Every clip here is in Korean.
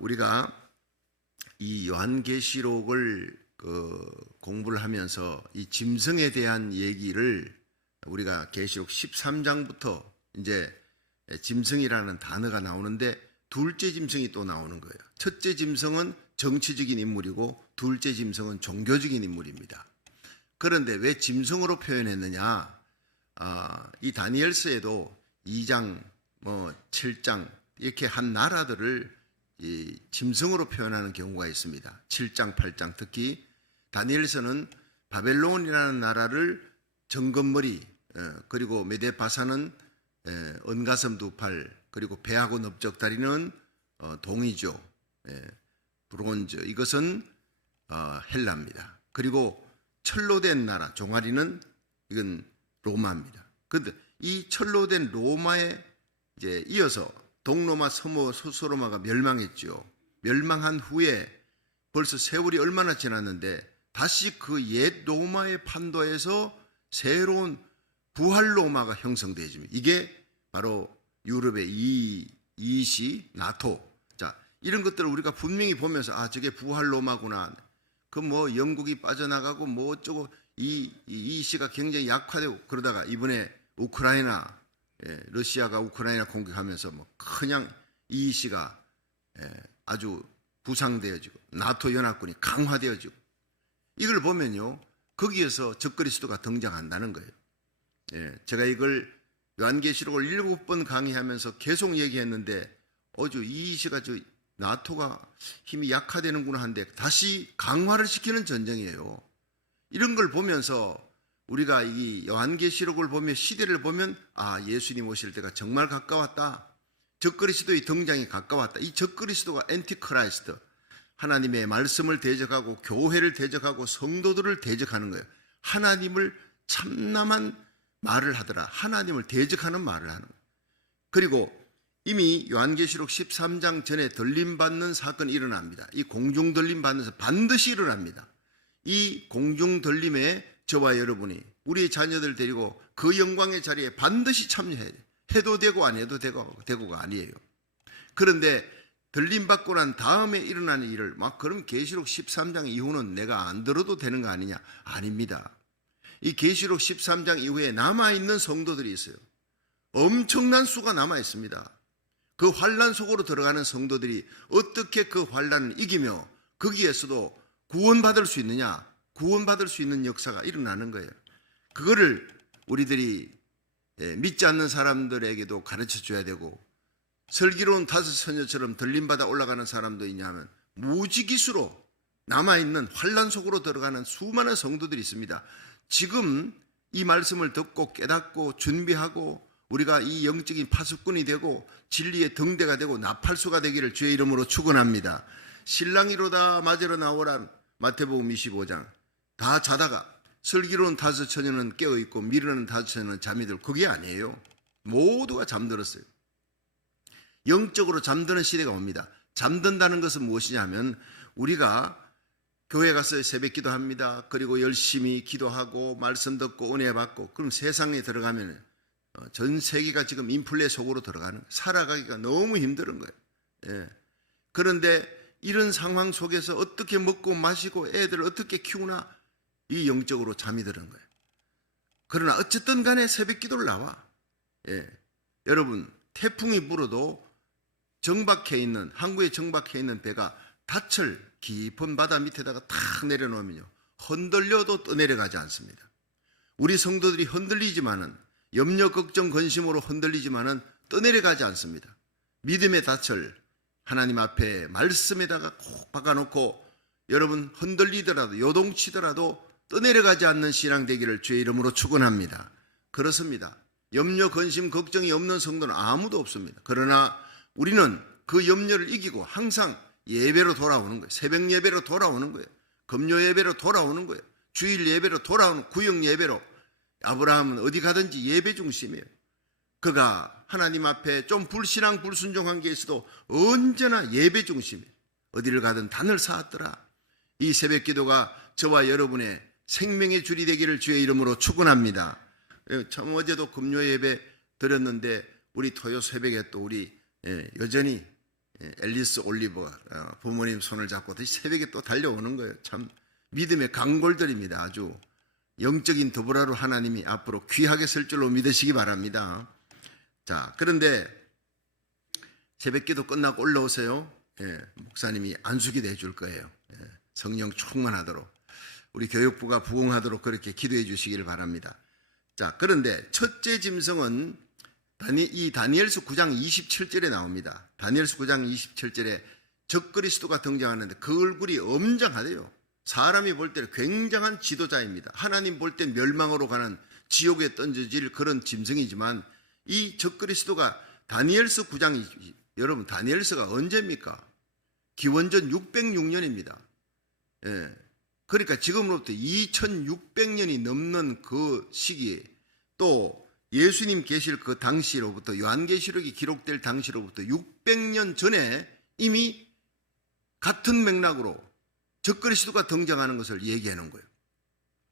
우리가 이 요한계시록을 공부를 하면서 이 짐승에 대한 얘기를 우리가 계시록 13장부터 이제 짐승이라는 단어가 나오는데 둘째 짐승이 또 나오는 거예요. 첫째 짐승은 정치적인 인물이고 둘째 짐승은 종교적인 인물입니다. 그런데 왜 짐승으로 표현했느냐? 이 다니엘서에도 2장, 7장 이렇게 한 나라들을 이 짐승으로 표현하는 경우가 있습니다. 7장, 8장 특히 다니엘서는 바벨론이라는 나라를 정금머리, 그리고 메데바사는 언가섬 두 팔, 그리고 배하고 넓적다리는 동이죠. 브론즈, 이것은 헬라입니다. 그리고 철로 된 나라, 종아리는 이건 로마입니다. 그런데 이 철로 된 로마에 이제 이어서 동로마, 소로마가 멸망했죠. 멸망한 후에 벌써 세월이 얼마나 지났는데 다시 그 옛 로마의 판도에서 새로운 부활 로마가 형성되어집니다. 이게 바로 유럽의 이시, 나토. 자, 이런 것들을 우리가 분명히 보면서 저게 부활 로마구나. 그 영국이 빠져나가고 어쩌고 이시가 굉장히 약화되고 그러다가 이번에 우크라이나, 러시아가 우크라이나 공격하면서 그냥 이시가 아주 부상되어지고 나토 연합군이 강화되어지고 이걸 보면요, 거기에서 적그리스도가 등장한다는 거예요. 제가 이걸 요한계시록을 7번 강의하면서 계속 얘기했는데 이시가 나토가 힘이 약화되는구나 한데 다시 강화를 시키는 전쟁이에요. 이런 걸 보면서 우리가 이 요한계시록을 보며 시대를 보면 예수님 오실 때가 정말 가까웠다. 적그리스도의 등장이 가까웠다. 이 적그리스도가 엔티크라이스트, 하나님의 말씀을 대적하고 교회를 대적하고 성도들을 대적하는 거예요. 하나님을 참남한 말을 하더라. 하나님을 대적하는 말을 하는 거예요. 그리고 이미 요한계시록 13장 전에 들림받는 사건이 일어납니다. 이 공중 들림받는 사건 반드시 일어납니다. 이 공중 들림에 저와 여러분이 우리의 자녀들 데리고 그 영광의 자리에 반드시 참여해야 돼요. 해도 되고 안 해도 되고가 아니에요. 그런데 들림받고 난 다음에 일어나는 일을 그럼 계시록 13장 이후는 내가 안 들어도 되는 거 아니냐? 아닙니다. 이 계시록 13장 이후에 남아있는 성도들이 있어요. 엄청난 수가 남아있습니다. 그 환난 속으로 들어가는 성도들이 어떻게 그 환난을 이기며 거기에서도 구원받을 수 있느냐? 구원받을 수 있는 역사가 일어나는 거예요. 그거를 우리들이 믿지 않는 사람들에게도 가르쳐 줘야 되고, 슬기로운 다섯 처녀처럼 들림받아 올라가는 사람도 있냐면 무지기수로 남아있는 환난 속으로 들어가는 수많은 성도들이 있습니다. 지금 이 말씀을 듣고 깨닫고 준비하고 우리가 이 영적인 파수꾼이 되고 진리의 등대가 되고 나팔수가 되기를 주의 이름으로 축원합니다. 신랑이로다 맞으러 나오라, 마태복음 25장. 다 자다가 슬기로운 다섯 처녀는 깨어있고 미르는 다섯 처녀는 잠이 들고, 그게 아니에요. 모두가 잠들었어요. 영적으로 잠드는 시대가 옵니다. 잠든다는 것은 무엇이냐면 우리가 교회 가서 새벽 기도합니다. 그리고 열심히 기도하고 말씀 듣고 은혜 받고, 그럼 세상에 들어가면 전 세계가 지금 인플레 속으로 들어가는, 살아가기가 너무 힘든 거예요. 그런데 이런 상황 속에서 어떻게 먹고 마시고 애들을 어떻게 키우나, 이 영적으로 잠이 드는 거예요. 그러나 어쨌든 간에 새벽 기도를 나와. 여러분, 태풍이 불어도 정박해 있는, 항구에 정박해 있는 배가 다철 깊은 바다 밑에다가 탁 내려놓으면요, 흔들려도 떠내려가지 않습니다. 우리 성도들이 흔들리지만은, 염려, 걱정, 근심으로 흔들리지만은 떠내려가지 않습니다. 믿음의 다철, 하나님 앞에 말씀에다가 꼭 박아놓고 여러분 흔들리더라도 요동치더라도 떠내려가지 않는 신앙 되기를 주의 이름으로 축원합니다. 그렇습니다. 염려, 근심, 걱정이 없는 성도는 아무도 없습니다. 그러나 우리는 그 염려를 이기고 항상 예배로 돌아오는 거예요. 새벽 예배로 돌아오는 거예요. 금요 예배로 돌아오는 거예요. 주일 예배로 돌아오는, 구역 예배로. 아브라함은 어디 가든지 예배 중심이에요. 그가 하나님 앞에 좀 불신앙 불순종한 게 있어도 언제나 예배 중심이에요. 어디를 가든 단을 쌓았더라. 이 새벽 기도가 저와 여러분의 생명의 줄이 되기를 주의 이름으로 축원합니다. 참 어제도 금요 예배 드렸는데 우리 토요 새벽에 또 우리 여전히 앨리스 올리버가 부모님 손을 잡고 다시 새벽에 또 달려오는 거예요. 참 믿음의 강골들입니다. 아주 영적인 더불어로 하나님이 앞으로 귀하게 쓸 줄로 믿으시기 바랍니다. 자, 그런데 새벽기도 끝나고 올라오세요. 목사님이 안수기도 해줄 거예요. 성령 충만하도록 우리 교육부가 부응하도록 그렇게 기도해 주시기를 바랍니다. 자, 그런데 첫째 짐승은 이 다니엘서 9장 27절에 나옵니다. 다니엘서 9장 27절에 적그리스도가 등장하는데 그 얼굴이 엄장하대요. 사람이 볼 때는 굉장한 지도자입니다. 하나님 볼 때 멸망으로 가는 지옥에 던져질 그런 짐승이지만 이 적그리스도가 다니엘서 9장 여러분 다니엘서가 언제입니까? 기원전 606년입니다. 그러니까 지금으로부터 2600년이 넘는 그 시기에 또 예수님 계실 그 당시로부터 요한계시록이 기록될 당시로부터 600년 전에 이미 같은 맥락으로 적그리스도가 등장하는 것을 얘기하는 거예요.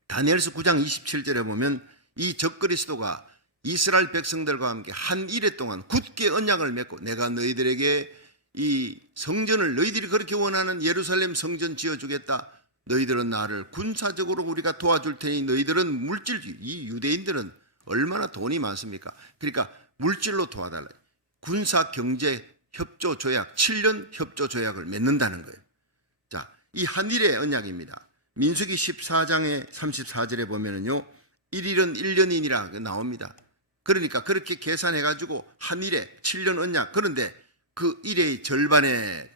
다니엘서 9장 27절에 보면 이 적그리스도가 이스라엘 백성들과 함께 한 일해 동안 굳게 언약을 맺고 내가 너희들에게 이 성전을 너희들이 그렇게 원하는 예루살렘 성전 지어주겠다. 너희들은 나를 군사적으로 우리가 도와줄 테니 너희들은 물질주의. 이 유대인들은 얼마나 돈이 많습니까? 그러니까 물질로 도와달라. 군사 경제 협조 조약 7년 협조 조약을 맺는다는 거예요. 자, 이 한일의 언약입니다. 민수기 14장의 34절에 보면은요. 1일은 1년이니라 나옵니다. 그러니까 그렇게 계산해 가지고 한일에 7년 언약. 그런데 그 일의 절반에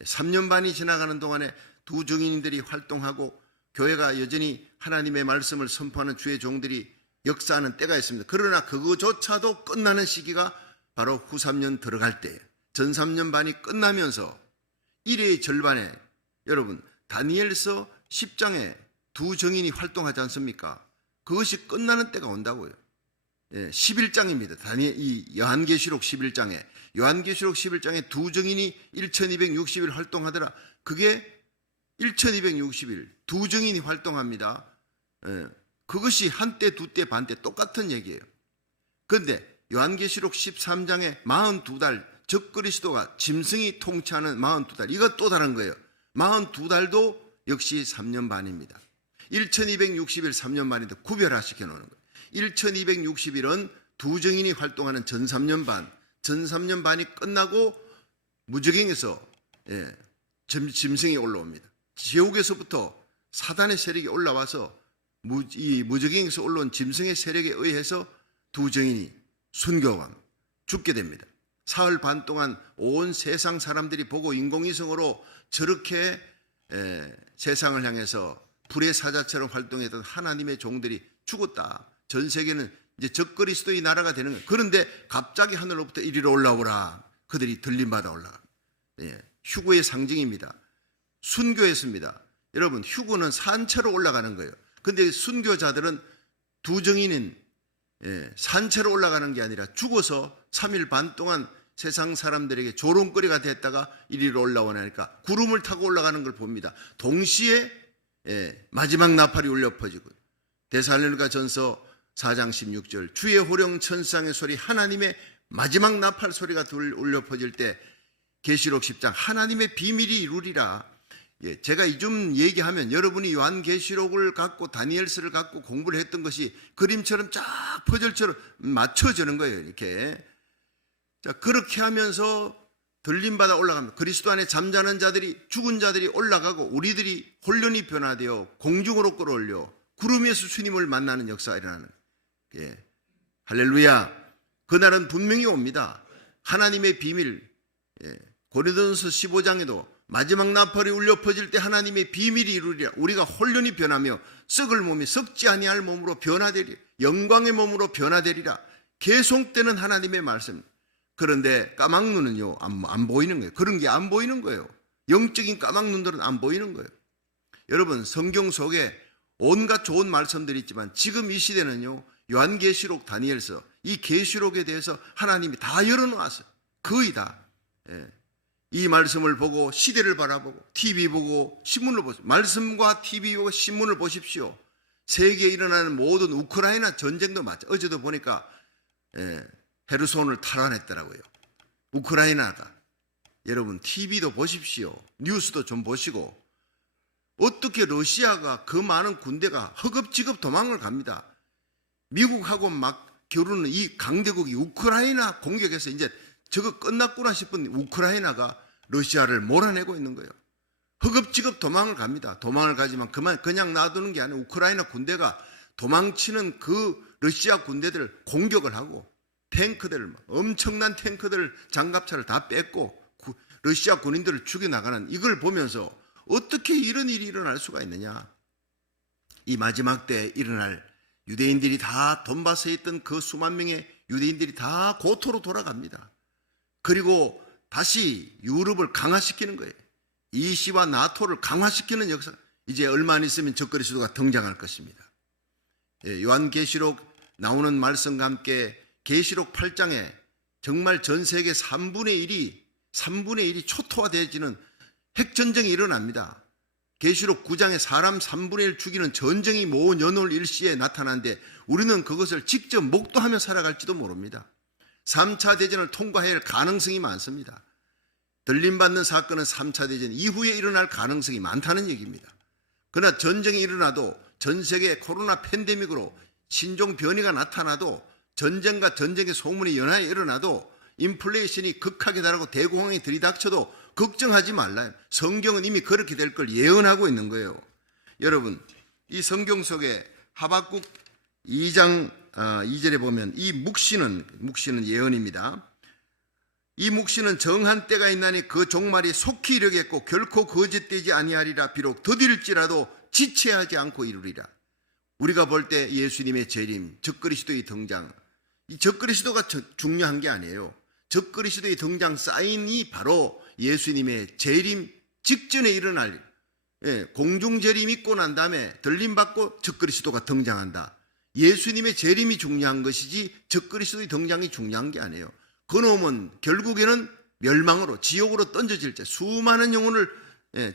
3년 반이 지나가는 동안에 두 증인들이 활동하고 교회가 여전히 하나님의 말씀을 선포하는 주의 종들이 역사하는 때가 있습니다. 그러나 그거조차도 끝나는 시기가 바로 후 3년 들어갈 때예요. 전 3년 반이 끝나면서 1회의 절반에 여러분 다니엘서 10장에 두 증인이 활동하지 않습니까? 그것이 끝나는 때가 온다고요. 11장입니다. 이 요한계시록 11장에 요한계시록 11장에 두 증인이 1260일 활동하더라. 그게 1260일 두 증인이 활동합니다. 그것이 한때, 두때, 반때 똑같은 얘기예요. 그런데 요한계시록 13장에 42달 적그리스도가 짐승이 통치하는 42달 이것 또 다른 거예요. 42달도 역시 3년 반입니다. 1260일 3년 반인데 구별화시켜 놓는 거예요. 1260일은 두 증인이 활동하는 전 3년 반, 전 3년 반이 끝나고 무저갱에서 짐승이 올라옵니다. 지옥에서부터 사단의 세력이 올라와서 이 무저갱에서 올라온 짐승의 세력에 의해서 두 증인이 순교왕 죽게 됩니다. 사흘 반 동안 온 세상 사람들이 보고 인공위성으로 저렇게 세상을 향해서 불의 사자처럼 활동했던 하나님의 종들이 죽었다. 전 세계는 이제 적그리스도의 나라가 되는 거예요. 그런데 갑자기 하늘로부터 이리로 올라오라. 그들이 들림받아 올라가. 휴거의 상징입니다. 순교했습니다. 여러분 휴거는 산채로 올라가는 거예요. 근데 순교자들은 두 증인은 산채로 올라가는 게 아니라 죽어서 3일 반 동안 세상 사람들에게 조롱거리가 됐다가 이리로 올라오니까 구름을 타고 올라가는 걸 봅니다. 동시에 마지막 나팔이 울려 퍼지고 데살로니가 전서 4장 16절 주의 호령 천상의 소리 하나님의 마지막 나팔 소리가 울려 퍼질 때 계시록 10장 하나님의 비밀이 이루리라. 제가 좀 얘기하면 여러분이 요한계시록을 갖고 다니엘서를 갖고 공부를 했던 것이 그림처럼 쫙 퍼즐처럼 맞춰지는 거예요. 이렇게. 자, 그렇게 하면서 들림받아 올라갑니다. 그리스도 안에 잠자는 자들이 죽은 자들이 올라가고 우리들이 혼련이 변화되어 공중으로 끌어올려 구름에서 주님을 만나는 역사가 일어나는 할렐루야. 그날은 분명히 옵니다. 하나님의 비밀 고린도전서 15장에도 마지막 나팔이 울려 퍼질 때 하나님의 비밀이 이루리라. 우리가 혼련이 변하며 썩을 몸이 썩지 아니할 몸으로 변화되리라. 영광의 몸으로 변화되리라. 계속되는 하나님의 말씀. 그런데 까막눈은요 안 보이는 거예요. 그런 게 안 보이는 거예요. 영적인 까막눈들은 안 보이는 거예요. 여러분 성경 속에 온갖 좋은 말씀들이 있지만 지금 이 시대는요 요한계시록 다니엘서 이 계시록에 대해서 하나님이 다 열어놓았어요. 거의 다. 이 말씀을 보고 시대를 바라보고 TV 보고 신문을 보십시오. 말씀과 TV 보고 신문을 보십시오. 세계에 일어나는 모든 우크라이나 전쟁도 마찬가지. 어제도 보니까 헤르손을 탈환했더라고요. 우크라이나가 여러분 TV도 보십시오. 뉴스도 좀 보시고 어떻게 러시아가 그 많은 군대가 허겁지겁 도망을 갑니다. 미국하고 막 겨루는 이 강대국이 우크라이나 공격해서 이제 저거 끝났구나 싶은 우크라이나가 러시아를 몰아내고 있는 거예요. 허겁지겁 도망을 갑니다. 도망을 가지만 그냥 놔두는 게 아니라 우크라이나 군대가 도망치는 그 러시아 군대들을 공격을 하고 탱크들, 엄청난 탱크들, 장갑차를 다 뺏고 러시아 군인들을 죽여나가는 이걸 보면서 어떻게 이런 일이 일어날 수가 있느냐. 이 마지막 때 일어날 유대인들이 다 돈바스에 있던 그 수만 명의 유대인들이 다 고토로 돌아갑니다. 그리고 다시 유럽을 강화시키는 거예요. 이 시와 나토를 강화시키는 역사. 이제 얼마 안 있으면 적그리스도가 등장할 것입니다. 요한계시록 나오는 말씀과 함께 계시록 8장에 정말 전 세계 3분의 1이 초토화되어지는 핵전쟁이 일어납니다. 계시록 9장에 사람 3분의 1 죽이는 전쟁이 모 연월 일시에 나타나는데 우리는 그것을 직접 목도하며 살아갈지도 모릅니다. 3차 대전을 통과해야 할 가능성이 많습니다. 들림받는 사건은 3차 대전 이후에 일어날 가능성이 많다는 얘기입니다. 그러나 전쟁이 일어나도 전 세계 코로나 팬데믹으로 신종 변이가 나타나도 전쟁과 전쟁의 소문이 연하에 일어나도 인플레이션이 극하게 달하고 대공황이 들이닥쳐도 걱정하지 말라. 성경은 이미 그렇게 될 걸 예언하고 있는 거예요. 여러분, 이 성경 속에 하박국 2장 2절에 보면 이 묵시는 예언입니다. 이 묵시는 정한 때가 있나니 그 종말이 속히 이르겠고 결코 거짓되지 아니하리라. 비록 더딜지라도 지체하지 않고 이루리라. 우리가 볼 때 예수님의 재림, 적그리스도의 등장, 이 적그리스도가 중요한 게 아니에요. 적그리스도의 등장 사인이 바로 예수님의 재림 직전에 일어날 공중재림 있고 난 다음에 들림받고 적그리스도가 등장한다. 예수님의 재림이 중요한 것이지 적그리스도의 등장이 중요한 게 아니에요. 그놈은 결국에는 멸망으로 지옥으로 던져질 때 수많은 영혼을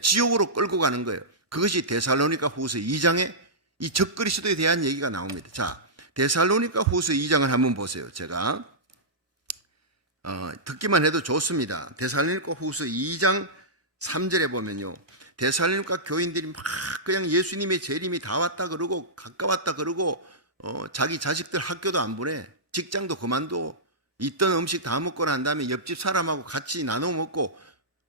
지옥으로 끌고 가는 거예요. 그것이 데살로니가 후서 2장에 이 적그리스도에 대한 얘기가 나옵니다. 자, 데살로니가 후서 2장을 한번 보세요. 제가 듣기만 해도 좋습니다. 데살로니가 후서 2장 3절에 보면요, 데살로니가 교인들이 막 그냥 예수님의 재림이 다 왔다 그러고 가까웠다 그러고 자기 자식들 학교도 안 보내, 직장도 그만둬, 있던 음식 다 먹고 난 다음에 옆집 사람하고 같이 나눠 먹고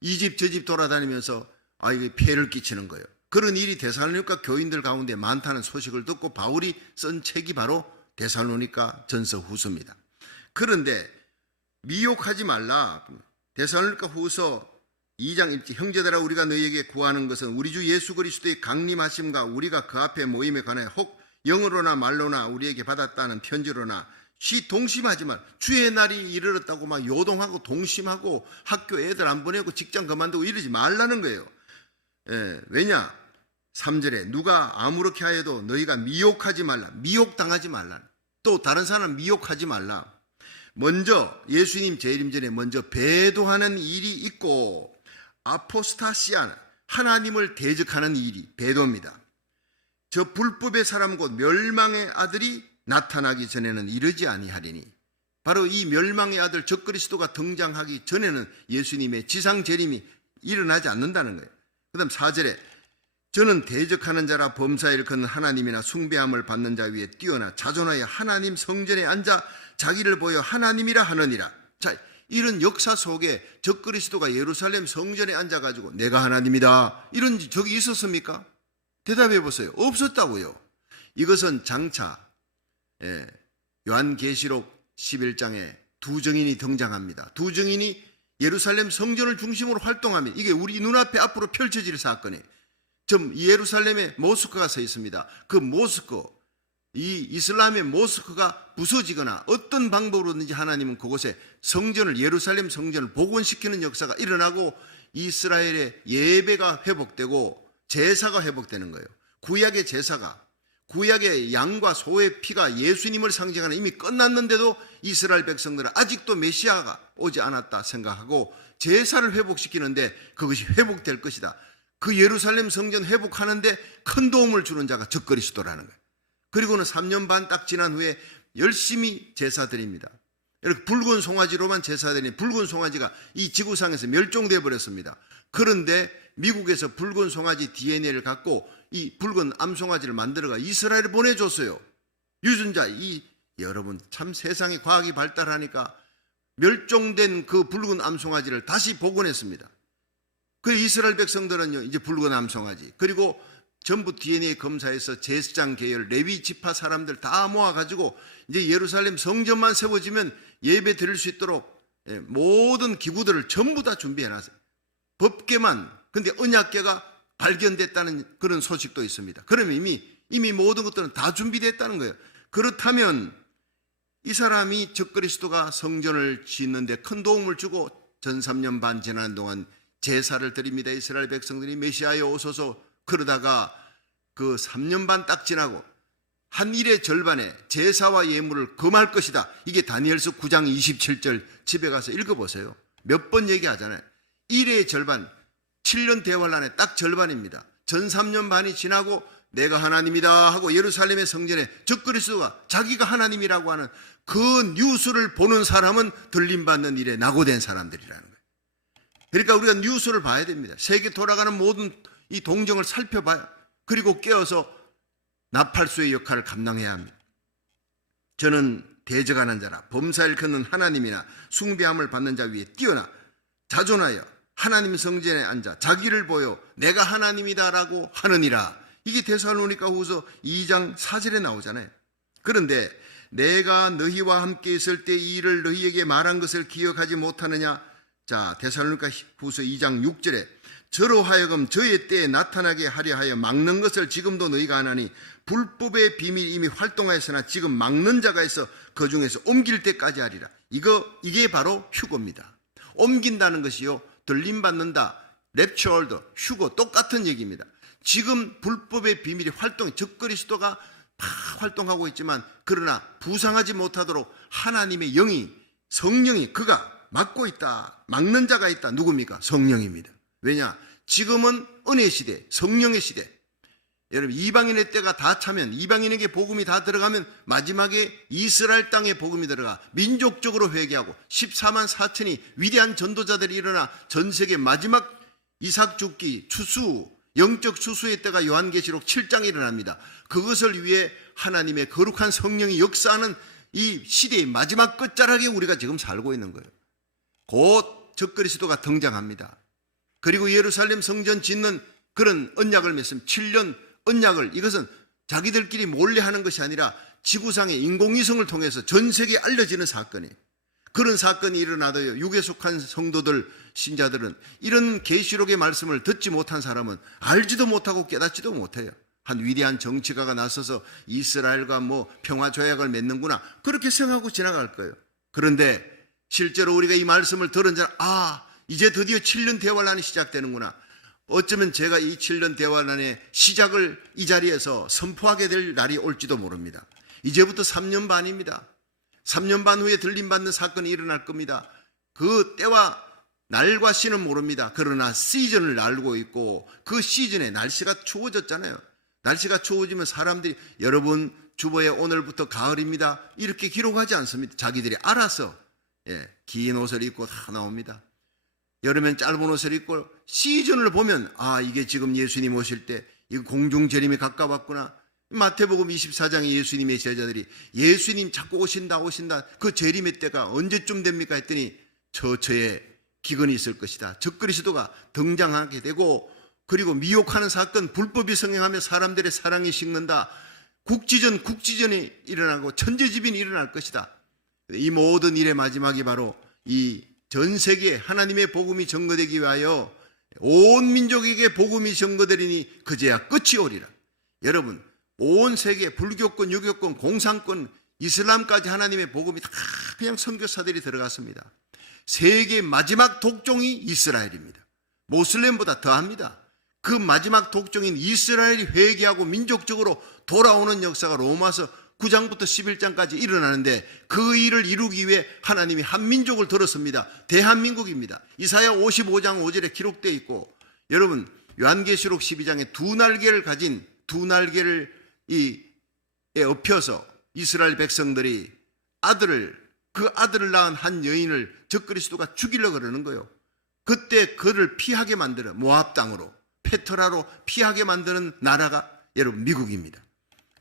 이 집 저 집 돌아다니면서 이게 폐를 끼치는 거예요. 그런 일이 데살로니가 교인들 가운데 많다는 소식을 듣고 바울이 쓴 책이 바로 데살로니가 전서 후서입니다. 그런데 미혹하지 말라. 데살로니가 후서 2장 1절, 형제들아 우리가 너희에게 구하는 것은 우리 주 예수 그리스도의 강림하심과 우리가 그 앞에 모임에 관하여 혹 영어로나 말로나 우리에게 받았다는 편지로나 동심하지 말. 주의 날이 이르렀다고 막 요동하고 동심하고 학교 애들 안 보내고 직장 그만두고 이러지 말라는 거예요. 왜냐? 3절에 누가 아무렇게 하여도 너희가 미혹하지 말라. 미혹당하지 말라. 또 다른 사람 미혹하지 말라. 먼저 예수님 재림 전에 먼저 배도하는 일이 있고 아포스타시아, 하나님을 대적하는 일이 배도입니다. 저 불법의 사람 곧 멸망의 아들이 나타나기 전에는 이르지 아니하리니, 바로 이 멸망의 아들 적그리스도가 등장하기 전에는 예수님의 지상 재림이 일어나지 않는다는 거예요. 그 다음 4절에 저는 대적하는 자라 범사에 일컫는 하나님이나 숭배함을 받는 자 위에 뛰어나 자존하여 하나님 성전에 앉아 자기를 보여 하나님이라 하느니라. 자, 이런 역사 속에 적그리스도가 예루살렘 성전에 앉아가지고 내가 하나님이다 이런 적이 있었습니까? 대답해 보세요. 없었다고요. 이것은 장차 요한계시록 11장에 두 증인이 등장합니다. 두 증인이 예루살렘 성전을 중심으로 활동하면 이게 우리 눈앞에 앞으로 펼쳐질 사건이에요. 좀 예루살렘에 모스크가 서 있습니다. 그 모스크, 이 이슬람의 모스크가 부서지거나 어떤 방법으로든지 하나님은 그곳에 성전을, 예루살렘 성전을 복원시키는 역사가 일어나고 이스라엘의 예배가 회복되고 제사가 회복되는 거예요. 구약의 제사가, 구약의 양과 소의 피가 예수님을 상징하는 이미 끝났는데도 이스라엘 백성들은 아직도 메시아가 오지 않았다 생각하고 제사를 회복시키는데 그것이 회복될 것이다. 그 예루살렘 성전 회복하는데 큰 도움을 주는 자가 적그리스도라는 거예요. 그리고는 3년 반 딱 지난 후에 열심히 제사 드립니다. 이렇게 붉은 송아지로만 제사드리니 붉은 송아지가 이 지구상에서 멸종되어 버렸습니다. 그런데 미국에서 붉은 송아지 DNA를 갖고 이 붉은 암송아지를 만들어가 이스라엘에 보내줬어요. 유전자, 여러분 참 세상에 과학이 발달하니까 멸종된 그 붉은 암송아지를 다시 복원했습니다. 그 이스라엘 백성들은요, 이제 붉은 암송아지, 그리고 전부 DNA 검사해서 제사장 계열, 레위 지파 사람들 다 모아가지고 이제 예루살렘 성전만 세워지면 예배 드릴 수 있도록 모든 기구들을 전부 다 준비해놨어요. 법궤만, 근데 언약궤가 발견됐다는 그런 소식도 있습니다. 그러면 이미 모든 것들은 다 준비됐다는 거예요. 그렇다면 이 사람이 적그리스도가 성전을 짓는데 큰 도움을 주고 전 3년 반 지난 동안 제사를 드립니다. 이스라엘 백성들이 메시아여 오소서. 그러다가 그 3년 반 딱 지나고 한 일의 절반에 제사와 예물을 금할 것이다. 이게 다니엘서 9장 27절 집에 가서 읽어보세요. 몇 번 얘기하잖아요. 일의 절반, 7년 대환란에 딱 절반입니다. 전 3년 반이 지나고 내가 하나님이다 하고 예루살렘의 성전에 적그리스도가 자기가 하나님이라고 하는 그 뉴스를 보는 사람은 들림받는 일에 낙오된 사람들이라는 거예요. 그러니까 우리가 뉴스를 봐야 됩니다. 세계 돌아가는 모든 이 동정을 살펴봐야, 그리고 깨어서 나팔수의 역할을 감당해야 합니다. 저는 대적하는 자라 범사 일컫는 하나님이나 숭배함을 받는 자 위에 뛰어나 자존하여 하나님 성전에 앉아 자기를 보여 내가 하나님이다라고 하느니라. 이게 데살로니가 후서 2장 4절에 나오잖아요. 그런데 내가 너희와 함께 있을 때 이 일을 너희에게 말한 것을 기억하지 못하느냐. 자, 데살로니가 후서 2장 6절에 저로 하여금 저의 때에 나타나게 하려 하여 막는 것을 지금도 너희가 안 하니 불법의 비밀이 이미 활동하였으나 지금 막는 자가 있어 그 중에서 옮길 때까지 하리라. 이게 바로 휴거입니다. 옮긴다는 것이요, 들림받는다, 랩처얼드, 휴거 똑같은 얘기입니다. 지금 불법의 비밀이 활동해, 적그리스도가 막 활동하고 있지만 그러나 부상하지 못하도록 하나님의 영이, 성령이 그가 막고 있다. 막는 자가 있다. 누굽니까? 성령입니다. 왜냐? 지금은 은혜 시대, 성령의 시대. 여러분, 이방인의 때가 다 차면, 이방인에게 복음이 다 들어가면 마지막에 이스라엘 땅에 복음이 들어가 민족적으로 회개하고 14만 4천이 위대한 전도자들이 일어나 전 세계 마지막 이삭 죽기, 추수, 영적 추수의 때가 요한계시록 7장에 일어납니다. 그것을 위해 하나님의 거룩한 성령이 역사하는 이 시대의 마지막 끝자락에 우리가 지금 살고 있는 거예요. 곧 적그리스도가 등장합니다. 그리고 예루살렘 성전 짓는 그런 언약을 맺으면 7년 언약을, 이것은 자기들끼리 몰래 하는 것이 아니라 지구상의 인공위성을 통해서 전 세계에 알려지는 사건이에요. 그런 사건이 일어나도요, 육에 속한 성도들, 신자들은 이런 계시록의 말씀을 듣지 못한 사람은 알지도 못하고 깨닫지도 못해요. 한 위대한 정치가가 나서서 이스라엘과 평화 조약을 맺는구나, 그렇게 생각하고 지나갈 거예요. 그런데 실제로 우리가 이 말씀을 들은 자는 이제 드디어 7년 대환란이 시작되는구나. 어쩌면 제가 이 7년 대환란의 시작을 이 자리에서 선포하게 될 날이 올지도 모릅니다. 이제부터 3년 반입니다. 3년 반 후에 들림받는 사건이 일어날 겁니다. 그 때와 날과 시는 모릅니다. 그러나 시즌을 알고 있고 그 시즌에 날씨가 추워졌잖아요. 날씨가 추워지면 사람들이 여러분 주보에 오늘부터 가을입니다 이렇게 기록하지 않습니다. 자기들이 알아서 긴 옷을 입고 다 나옵니다. 여름엔 짧은 옷을 입고 시즌을 보면 이게 지금 예수님 오실 때 이거 공중재림이 가까웠구나. 마태복음 24장에 예수님의 제자들이 예수님 자꾸 오신다 그 재림의 때가 언제쯤 됩니까 했더니 처처에 기근이 있을 것이다. 적그리스도가 등장하게 되고, 그리고 미혹하는 사건, 불법이 성행하며 사람들의 사랑이 식는다. 국지전이 일어나고 천재지변이 일어날 것이다. 이 모든 일의 마지막이 바로 이 전 세계에 하나님의 복음이 전거되기 위하여 온 민족에게 복음이 전거되리니 그제야 끝이 오리라. 여러분, 온 세계 불교권, 유교권, 공산권, 이슬람까지 하나님의 복음이 다 그냥 선교사들이 들어갔습니다. 세계 마지막 독종이 이스라엘입니다. 모슬렘보다 더합니다. 그 마지막 독종인 이스라엘이 회개하고 민족적으로 돌아오는 역사가 로마서 9장부터 11장까지 일어나는데 그 일을 이루기 위해 하나님이 한 민족을 들었습니다. 대한민국입니다. 이사야 55장 5절에 기록되어 있고, 여러분 요한계시록 12장에 두 날개를 가진 두 날개를 엎혀서 이스라엘 백성들이 아들을 그 아들을 낳은 한 여인을 적그리스도가 죽이려고 그러는 거예요. 그때 그를 피하게 만드는, 모압 땅으로, 페토라로 피하게 만드는 나라가 여러분 미국입니다.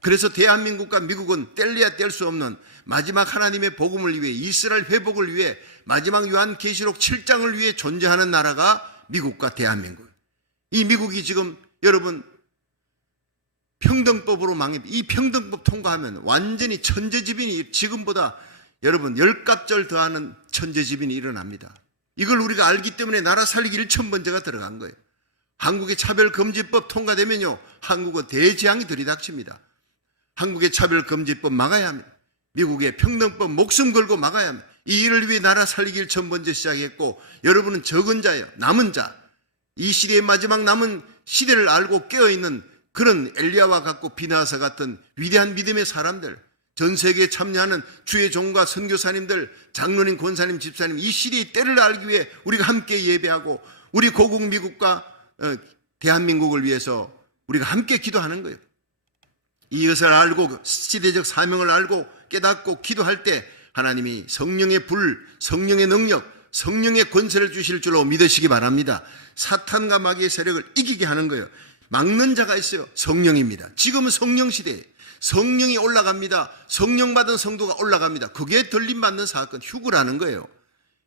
그래서 대한민국과 미국은 뗄래야 뗄 수 없는 마지막 하나님의 복음을 위해, 이스라엘 회복을 위해, 마지막 요한계시록 7장을 위해 존재하는 나라가 미국과 대한민국. 이 미국이 지금 여러분 평등법으로 이 평등법 통과하면 완전히 천재지변이, 지금보다 여러분 10갑절 더하는 천재지변이 일어납니다. 이걸 우리가 알기 때문에 나라 살리기 1,000번째가 들어간 거예요. 한국의 차별금지법 통과되면요, 한국은 대재앙이 들이닥칩니다. 한국의 차별금지법 막아야 합니다. 미국의 평등법 목숨 걸고 막아야 합니다. 이 일을 위해 나라 살리기 1,000번째 시작했고, 여러분은 적은 자예요. 남은 자. 이 시대의 마지막 남은 시대를 알고 깨어있는 그런 엘리야와 같고 비나사 같은 위대한 믿음의 사람들, 전 세계에 참여하는 주의 종과 선교사님들, 장로님, 권사님, 집사님, 이 시대의 때를 알기 위해 우리가 함께 예배하고 우리 고국 미국과 대한민국을 위해서 우리가 함께 기도하는 거예요. 이것을 알고 시대적 사명을 알고 깨닫고 기도할 때 하나님이 성령의 불, 성령의 능력, 성령의 권세를 주실 줄로 믿으시기 바랍니다. 사탄과 마귀의 세력을 이기게 하는 거예요. 막는 자가 있어요. 성령입니다. 지금은 성령 시대에 성령이 올라갑니다. 성령 받은 성도가 올라갑니다. 그게 들림받는 사건, 휴구라는 거예요.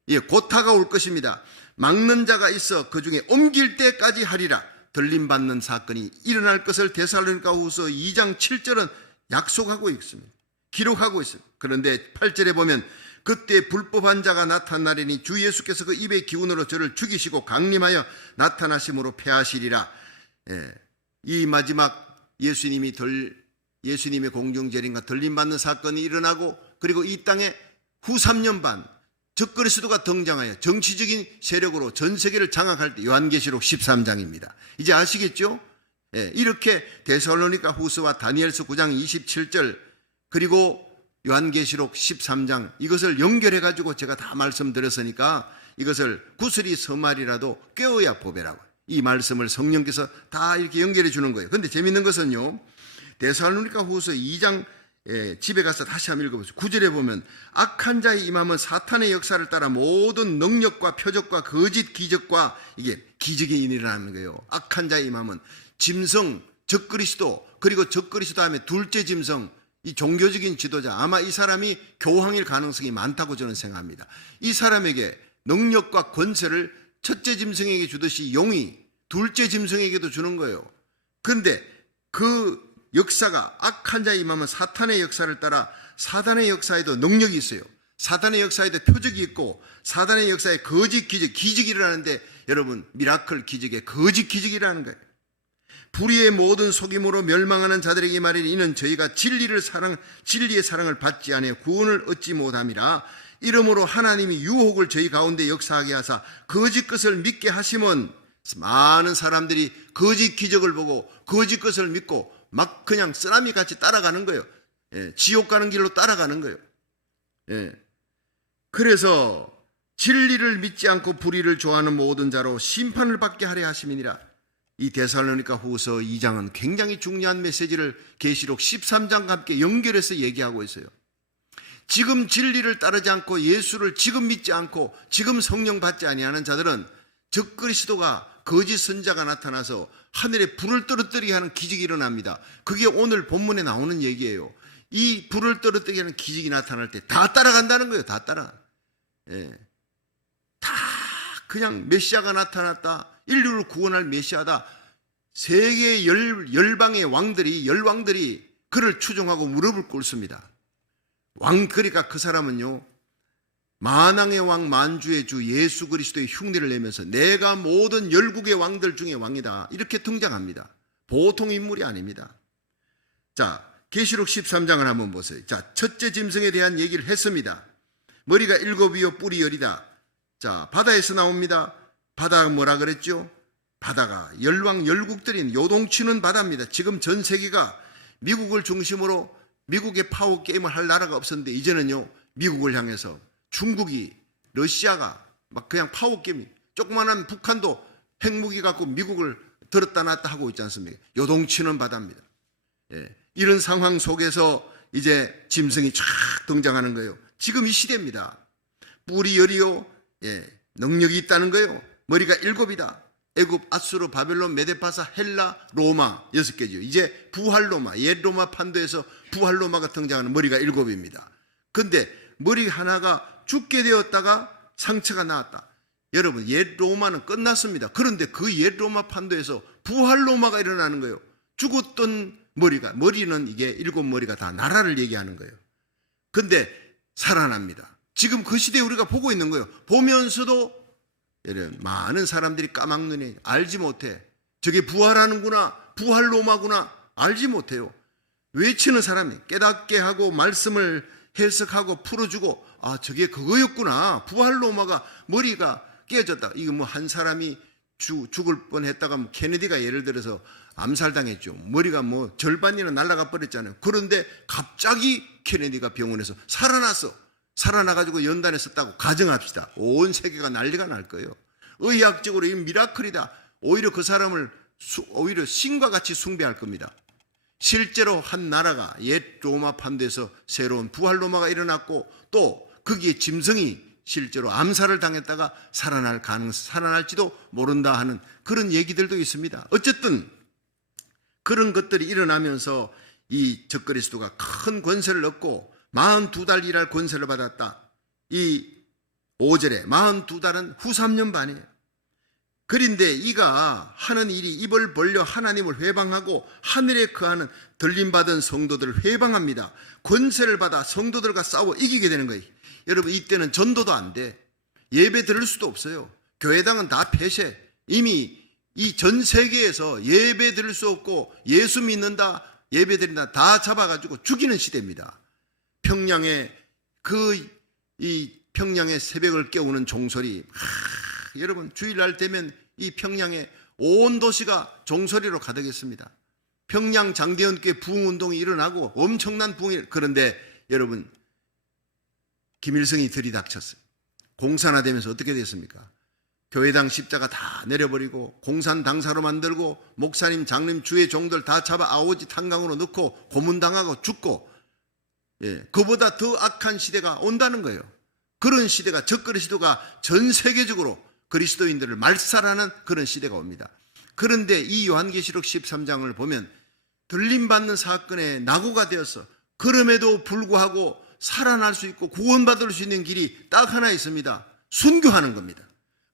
예, 고타가 올 것입니다. 막는 자가 있어 그 중에 옮길 때까지 하리라. 들림받는 사건이 일어날 것을 데살로니가후서 2장 7절은 약속하고 있습니다. 기록하고 있어요. 그런데 8절에 보면 그때 불법한 자가 나타나리니 주 예수께서 그 입의 기운으로 저를 죽이시고 강림하여 나타나심으로 패하시리라. 예, 이 마지막 예수님의 공중재림과 들림받는 사건이 일어나고, 그리고 이 땅에 후 3년 반 적그리스도가 등장하여 정치적인 세력으로 전 세계를 장악할 때, 요한계시록 13장입니다. 이제 아시겠죠? 예, 이렇게 데살로니가 후서와 다니엘서 9장 27절 그리고 요한계시록 13장 이것을 연결해 가지고 제가 다 말씀드렸으니까 이것을 구슬이 서말이라도 꿰어야 보배라고, 이 말씀을 성령께서 다 이렇게 연결해 주는 거예요. 그런데 재밌는 것은요, 데살로니가 후서 2장 집에 가서 다시 한번 읽어보세요. 9절에 보면 악한 자의 임함은 사탄의 역사를 따라 모든 능력과 표적과 거짓 기적과, 이게 기적이 일어나는 거예요. 악한 자의 임함은 짐승, 적그리스도, 그리고 적그리스도 다음에 둘째 짐승, 이 종교적인 지도자, 아마 이 사람이 교황일 가능성이 많다고 저는 생각합니다. 이 사람에게 능력과 권세를 첫째 짐승에게 주듯이 용이 둘째 짐승에게도 주는 거예요. 그런데 그 역사가, 악한 자의 임함은 사탄의 역사를 따라 사단의 역사에도 능력이 있어요. 사단의 역사에도 표적이 있고, 사단의 역사에 거짓 기적, 기적이 일어나는데 여러분 미라클 기적에 거짓 기적이라는 거예요. 불의의 모든 속임으로 멸망하는 자들에게 말이니 이는 저희가 진리의 사랑을 받지 아니하여 구원을 얻지 못함이라. 이러므로 하나님이 유혹을 저희 가운데 역사하게 하사 거짓 것을 믿게 하심은, 많은 사람들이 거짓 기적을 보고 거짓 것을 믿고 막 그냥 쓰나미 같이 따라가는 거예요. 예, 지옥 가는 길로 따라가는 거예요. 예, 그래서 진리를 믿지 않고 불의를 좋아하는 모든 자로 심판을 받게 하려 하심이니라. 이 데살로니가 후서 2장은 굉장히 중요한 메시지를 계시록 13장과 함께 연결해서 얘기하고 있어요. 지금 진리를 따르지 않고 예수를 지금 믿지 않고 지금 성령 받지 아니하는 자들은 적그리스도가, 거짓 선자가 나타나서 하늘에 불을 떨어뜨리게 하는 기적이 일어납니다. 그게 오늘 본문에 나오는 얘기예요. 이 불을 떨어뜨리게 하는 기적이 나타날 때 다 따라간다는 거예요. 다 따라. 예. 다 그냥 메시아가 나타났다, 인류를 구원할 메시아다, 세계 열방의 왕들이, 열왕들이 그를 추종하고 무릎을 꿇습니다. 그러니까 그 사람은요, 만왕의 왕 만주의 주 예수 그리스도의 흉내를 내면서 내가 모든 열국의 왕들 중에 왕이다, 이렇게 등장합니다. 보통 인물이 아닙니다. 자, 계시록 13장을 한번 보세요. 자, 첫째 짐승에 대한 얘기를 했습니다. 머리가 7이요 뿔이 10이다. 자, 바다에서 나옵니다. 바다가 뭐라 그랬죠? 바다가 열왕 열국들인 요동치는 바다입니다. 지금 전 세계가 미국을 중심으로 미국의 파워 게임을 할 나라가 없었는데, 이제는요 미국을 향해서 중국이, 러시아가 막 그냥 파워 게임, 조그만한 북한도 핵무기 갖고 미국을 들었다 놨다 하고 있지 않습니까? 요동치는 바다입니다. 예, 이런 상황 속에서 이제 짐승이 쫙 등장하는 거예요. 지금 이 시대입니다. 뿔이 열이요, 능력이 있다는 거예요. 머리가 7이다. 애굽, 아수르, 바벨론, 메데파사, 헬라, 로마 6개죠. 이제 부활 로마, 옛 로마 판도에서 부활 로마가 등장하는 머리가 7입니다. 근데 머리 하나가 죽게 되었다가 상처가 나왔다. 여러분, 옛 로마는 끝났습니다. 그런데 그 옛 로마 판도에서 부활 로마가 일어나는 거예요. 죽었던 머리는 이게 7머리가 다 나라를 얘기하는 거예요. 근데 살아납니다. 지금 그 시대에 우리가 보고 있는 거예요. 보면서도 많은 사람들이 까막눈에 알지 못해. 저게 부활하는구나, 부활 로마구나 알지 못해요. 외치는 사람이 깨닫게 하고 말씀을 해석하고 풀어주고, 아, 저게 그거였구나. 부활 로마가 머리가 깨졌다. 이거 뭐 한 사람이 죽을 뻔했다가 뭐 케네디가 예를 들어서 암살당했죠. 머리가 뭐 절반이나 날아가 버렸잖아요. 그런데 갑자기 케네디가 병원에서 살아났어. 살아나가지고 연단에 썼다고 가정합시다. 온 세계가 난리가 날 거예요. 의학적으로 이 미라클이다. 오히려 그 사람을 오히려 신과 같이 숭배할 겁니다. 실제로 한 나라가 옛 로마 판도에서 새로운 부활 로마가 일어났고, 또 거기에 짐승이 실제로 암살을 당했다가 살아날지도 모른다 하는 그런 얘기들도 있습니다. 어쨌든 그런 것들이 일어나면서 이 적그리스도가 큰 권세를 얻고 42달 일할 권세를 받았다. 이 5절에 42달은 후 3년 반이에요. 그런데 이가 하는 일이 입을 벌려 하나님을 회방하고 하늘에 거하는 들림받은 성도들을 회방합니다. 권세를 받아 성도들과 싸워 이기게 되는 거예요. 여러분, 이때는 전도도 안 돼. 예배 드릴 수도 없어요. 교회당은 다 폐쇄. 이미 이 전 세계에서 예배 드릴 수 없고 예수 믿는다, 예배 드린다 다 잡아가지고 죽이는 시대입니다. 평양의 평양의 새벽을 깨우는 종소리, 여러분 주일날 되면 이 평양의 온 도시가 종소리로 가득했습니다. 평양 장대원교회 부흥운동이 일어나고 엄청난 부흥이. 그런데 여러분, 김일성이 들이닥쳤어요. 공산화되면서 어떻게 됐습니까? 교회당 십자가 다 내려버리고 공산 당사로 만들고 목사님, 장님, 주의 종들 다 잡아 아오지 탄광으로 넣고 고문당하고 죽고, 그보다 더 악한 시대가 온다는 거예요. 그런 시대가, 적그리스도가 전 세계적으로 그리스도인들을 말살하는 그런 시대가 옵니다. 그런데 이 요한계시록 13장을 보면 들림받는 사건에 낙오가 되어서 그럼에도 불구하고 살아날 수 있고 구원받을 수 있는 길이 딱 하나 있습니다. 순교하는 겁니다.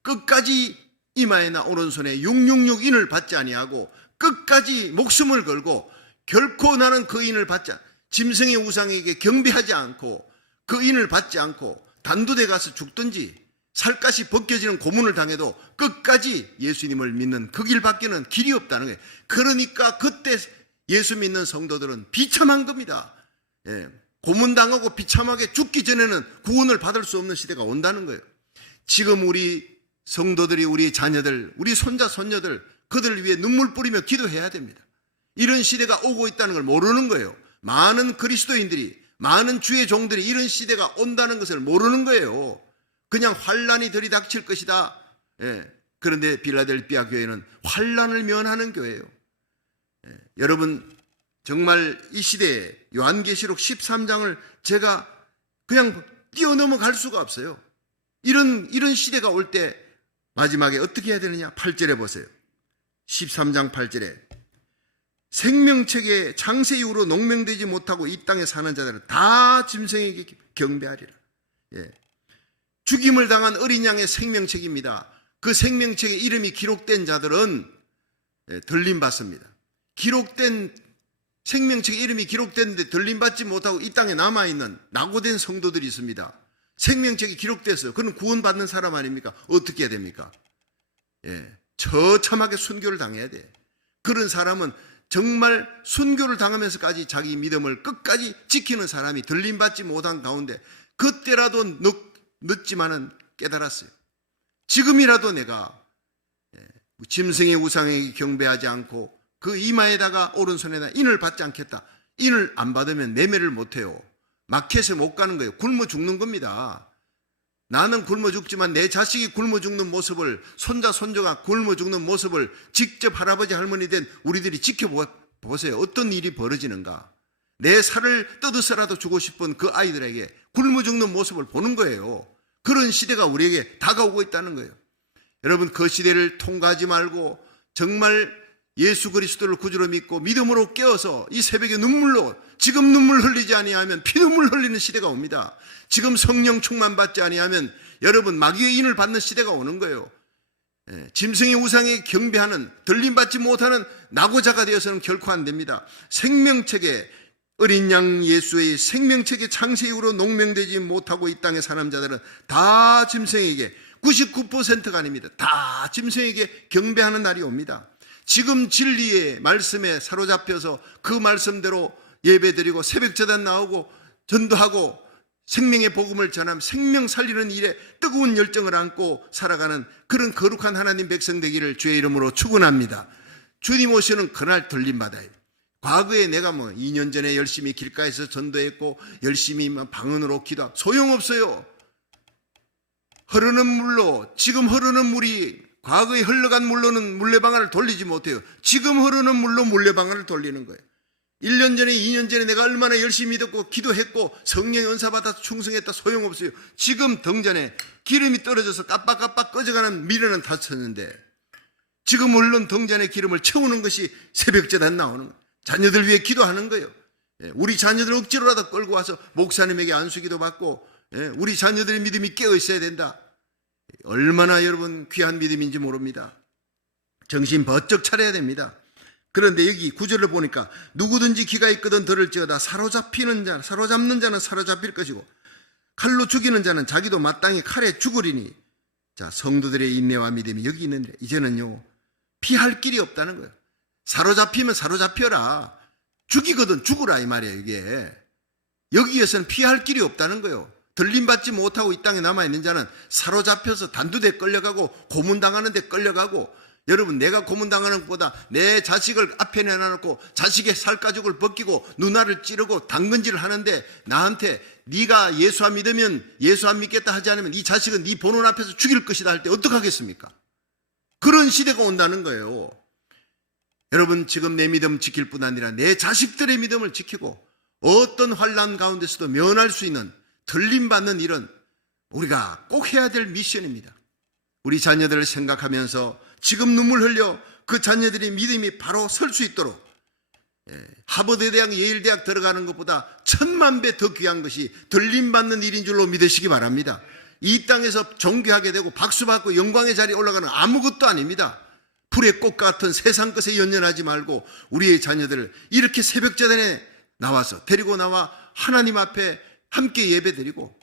끝까지 이마에나 오른손에 666 인을 받지 아니하고 끝까지 목숨을 걸고 결코 나는 그 인을 받지, 짐승의 우상에게 경배하지 않고 그 인을 받지 않고 단두대 가서 죽든지 살갗이 벗겨지는 고문을 당해도 끝까지 예수님을 믿는 그 길밖에는 길이 없다는 거예요. 그러니까 그때 예수 믿는 성도들은 비참한 겁니다. 고문당하고 비참하게 죽기 전에는 구원을 받을 수 없는 시대가 온다는 거예요. 지금 우리 성도들이, 우리 자녀들, 우리 손자 손녀들, 그들을 위해 눈물 뿌리며 기도해야 됩니다. 이런 시대가 오고 있다는 걸 모르는 거예요. 많은 그리스도인들이, 많은 주의 종들이 이런 시대가 온다는 것을 모르는 거예요. 그냥 환란이 들이닥칠 것이다. 그런데 빌라델피아 교회는 환란을 면하는 교회예요. 여러분, 정말 이 시대에 요한계시록 13장을 제가 그냥 뛰어넘어갈 수가 없어요. 이런 시대가 올 때 마지막에 어떻게 해야 되느냐? 8절에 보세요. 13장 8절에 생명책에 창세 이후로 농명되지 못하고 이 땅에 사는 자들은 다 짐승에게 경배하리라. 죽임을 당한 어린 양의 생명책입니다. 그 생명책에 이름이 기록된 자들은 들림받습니다. 기록된 생명책에 이름이 기록됐는데 들림받지 못하고 이 땅에 남아있는 낙오된 성도들이 있습니다. 생명책이 기록됐어요. 그럼 구원받는 사람 아닙니까? 어떻게 해야 됩니까? 처참하게 순교를 당해야 돼. 그런 사람은 정말 순교를 당하면서까지 자기 믿음을 끝까지 지키는 사람이 들림받지 못한 가운데 그때라도 늦지만은 깨달았어요. 지금이라도 내가 짐승의 우상에게 경배하지 않고 그 이마에다가 오른손에다 인을 받지 않겠다. 인을 안 받으면 매매를 못해요. 마켓에 못 가는 거예요. 굶어 죽는 겁니다. 나는 굶어 죽지만 내 자식이 굶어 죽는 모습을, 손자 손녀가 굶어 죽는 모습을 직접 할아버지 할머니 된 우리들이 지켜보세요. 어떤 일이 벌어지는가. 내 살을 뜯어서라도 주고 싶은 그 아이들에게 굶어 죽는 모습을 보는 거예요. 그런 시대가 우리에게 다가오고 있다는 거예요. 여러분, 그 시대를 통과하지 말고 정말 예수 그리스도를 구주로 믿고 믿음으로 깨어서 이 새벽에 눈물로, 지금 눈물 흘리지 아니하면 피눈물 흘리는 시대가 옵니다. 지금 성령 충만 받지 아니하면 여러분 마귀의 인을 받는 시대가 오는 거예요. 짐승의 우상에 경배하는, 들림받지 못하는 낙오자가 되어서는 결코 안 됩니다. 생명책에, 어린 양 예수의 생명책의 창세 이후로 농명되지 못하고 이 땅의 사는 자들은 다 짐승에게, 99%가 아닙니다, 다 짐승에게 경배하는 날이 옵니다. 지금 진리의 말씀에 사로잡혀서 그 말씀대로 예배드리고 새벽제단 나오고 전도하고 생명의 복음을 전하며 생명 살리는 일에 뜨거운 열정을 안고 살아가는 그런 거룩한 하나님 백성 되기를 주의 이름으로 축원합니다. 주님 오시는 그날 들림받아요. 과거에 내가 2년 전에 열심히 길가에서 전도했고 열심히 방언으로 기도하고 소용없어요. 흐르는 물로, 지금 흐르는 물이 과거에 흘러간 물로는 물레방아를 돌리지 못해요. 지금 흐르는 물로 물레방아를 돌리는 거예요. 1년 전에 2년 전에 내가 얼마나 열심히 믿었고 기도했고 성령의 은사 받아서 충성했다, 소용없어요. 지금 등잔에 기름이 떨어져서 깜빡깜빡 꺼져가는 미련은 다 쳤는데 지금 얼른 등잔에 기름을 채우는 것이 새벽제단 나오는 거예요. 자녀들 위해 기도하는 거예요. 우리 자녀들 억지로라도 끌고 와서 목사님에게 안수기도 받고 우리 자녀들의 믿음이 깨어 있어야 된다. 얼마나 여러분 귀한 믿음인지 모릅니다. 정신 번쩍 차려야 됩니다. 그런데 여기 구절을 보니까 누구든지 기가 있거든 들을지어다 사로잡는 자는 사로잡힐 것이고 칼로 죽이는 자는 자기도 마땅히 칼에 죽으리니. 자, 성도들의 인내와 믿음이 여기 있는데 이제는요 피할 길이 없다는 거예요. 사로잡히면 사로잡혀라, 죽이거든 죽으라 이 말이에요. 이게 여기에서는 피할 길이 없다는 거예요. 들림받지 못하고 이 땅에 남아있는 자는 사로잡혀서 단두대 끌려가고 고문당하는 데 끌려가고, 여러분 내가 고문당하는 것보다 내 자식을 앞에 내놔놓고 자식의 살가죽을 벗기고 누나를 찌르고 당근질을 하는데 나한테 네가 예수 안 믿으면, 예수 안 믿겠다 하지 않으면 이 자식은 네 보는 앞에서 죽일 것이다 할 때 어떡하겠습니까? 그런 시대가 온다는 거예요. 여러분, 지금 내 믿음 지킬 뿐 아니라 내 자식들의 믿음을 지키고 어떤 환난 가운데서도 면할 수 있는, 들림받는 일은 우리가 꼭 해야 될 미션입니다. 우리 자녀들을 생각하면서 지금 눈물 흘려 그 자녀들의 믿음이 바로 설 수 있도록 하버드 대학, 예일 대학 들어가는 것보다 1000만 배 더 귀한 것이 들림받는 일인 줄로 믿으시기 바랍니다. 이 땅에서 존귀하게 되고 박수받고 영광의 자리에 올라가는 아무것도 아닙니다. 불의 꽃 같은 세상 것에 연연하지 말고 우리의 자녀들을 이렇게 새벽제단에 나와서 데리고 나와 하나님 앞에 함께 예배드리고